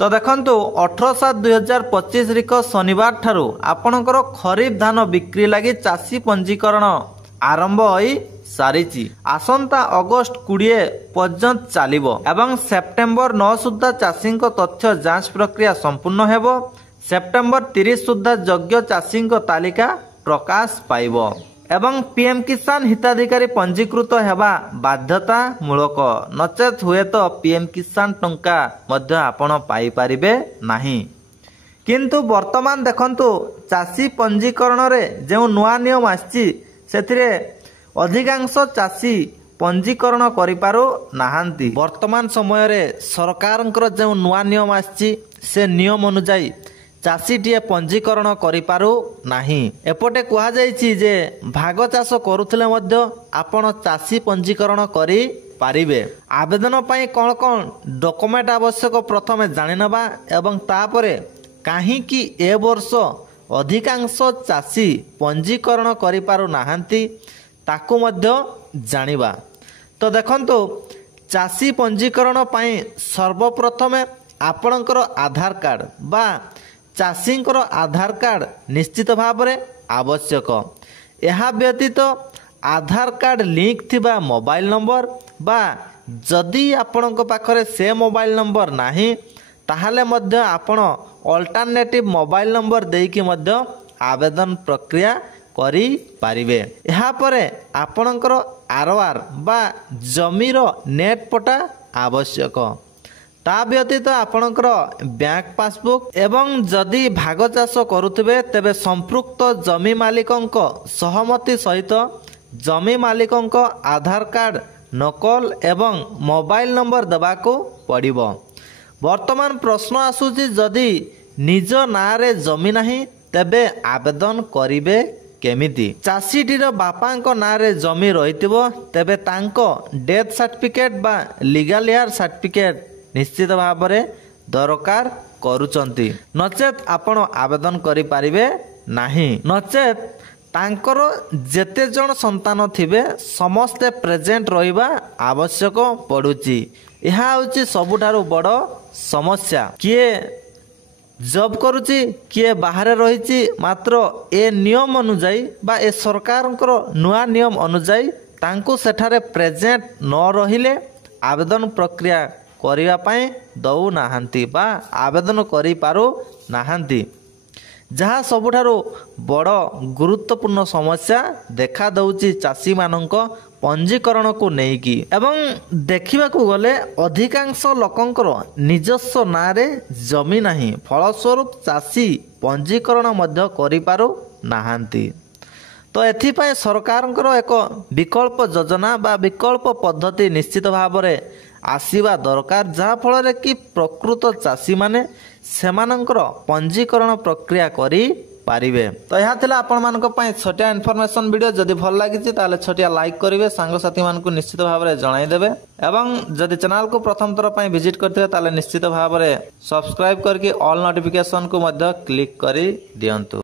तो देखंतु 18/7/2025 शनिवार ठारू आपणकर खरीफ धान बिक्री लगी चाषी पंजीकरण आरंभ होई सारी। आसंता अगस्ट 20 पर्यंत चलिबो एवं सेप्टेम्बर 9 सुद्धा चाषी तथ्य जांच प्रक्रिया संपूर्ण हेबो। सेप्टेम्बर 30 सुद्धा योग्य चाषी तालिका प्रकाश पाइबो एवं पीएम किसान हिताधिकारी पंजीकृत हेबा बाध्यतामूलक, नचेत हुए तो पीएम किसान टंका मध्य आपण पाई परिबे नाही। किंतु वर्तमान देखंतु चाषी पंजीकरण रे जो नुआ नियम आछि सेथिरे अधिकांश चाषी पंजीकरण करि पारु नाहांती। वर्तमान समय रे सरकारंकर जो नुआ नियम आछि से नियम अनुसार चाषीटीए पंजीकरण करि पारु नाही। एपटे कहा जायछि जे भाग चाष करुथिले मध्य आपण चाषी पंजीकरण करि पारिबे। आवेदन पई कोन कोन डॉक्यूमेंट आवश्यक प्रथमे जानि नबा एवं तापरे काहे कि ए वर्ष अधिकांश चाषी पंजीकरण करि पारु नाहांती ताकू मध्य जानिबा। तो देखंतु चाषी पंजीकरण पई सर्वप्रथमे आपणकर आधार कार्ड बा चाषींकर आधार कार्ड निश्चित भाव में आवश्यक। यह व्यतीत आधार कार्ड लिंक थिबा मोबाइल नंबर बा जदि आपणक पाखरे से मोबाइल नंबर नाही ताहाले मध्य आपण अल्टरनेटिव मोबाइल नंबर देकी मध्य आवेदन प्रक्रिया करि पारिबे। यहा परे आपणकर आरआर बा जमीर नेट पटा आवश्यक। ता व्यतीत आपणकर बैंक पासबुक एवं जदि भाग चाष करुथिबे तेबे संपृक्त जमी मालिकंक सहमति सहित जमी मालिकंक आधार कार्ड नकल एवं मोबाइल नंबर देबाको पड़िबो। वर्तमान प्रश्न आसुची जदि निज नारे जमी नाही तेबे आवेदन करिबे केमिति। चाषीटीर बापांक नारे जमी रहिथिबो तेबे तांको डेथ सर्टिफिकेट बा लीगल हेयर सर्टिफिकेट निश्चित भाव में दरकार करुचंती, नचेत आपण आवेदन करि पारिबे नाही। नचेत तांकर जेते जण संतान थिबे समस्ते प्रेजेंट रहिबा आवश्यक पड़ुची। यह होची सबुठारु बड़ समस्या। किए जॉब करुची किए बाहर रहिची, मात्र ए नियम अनुसार बा ए सरकारंकर नुआ नियम अनुसार तांको सेठारे प्रेजेंट न रहिले आवेदन प्रक्रिया करिया पाए दउ नाहांती बा आवेदन करि पारु नाहांती, जहाँ सबुठारु बड़ गुरुत्वपूर्ण समस्या देखा दउची चाषी मानक पंजीकरण को नेकी। एवं देखिबा को गले अधिकांश लोकंकर निजस्व नारे जमी नाही, फलस्वरूप चाषी पंजीकरण मध्य करि पारु नाहांती। तो एथिपाई सरकारंकर एक विकल्प योजना बा विकल्प पद्धति निश्चित भाव में आसीबा दरकार, जहाँ फल कि प्रकृत चाषी माने सेमानंकर पंजीकरण प्रक्रिया करि पारिबे। तो यह थिला आपण मानक पई छोटिया इन्फॉर्मेशन वीडियो। जदि भल लागिछि ताले छोटिया लाइक करिवे, सांग साथी मानकु निश्चित भाव में जणाई देबे एवं जदि चैनल को प्रथम थर पई विजिट करथिबे ताले निश्चित भाव में सब्सक्राइब करके ऑल नोटिफिकेशन को मध्य क्लिक करि दियंतु।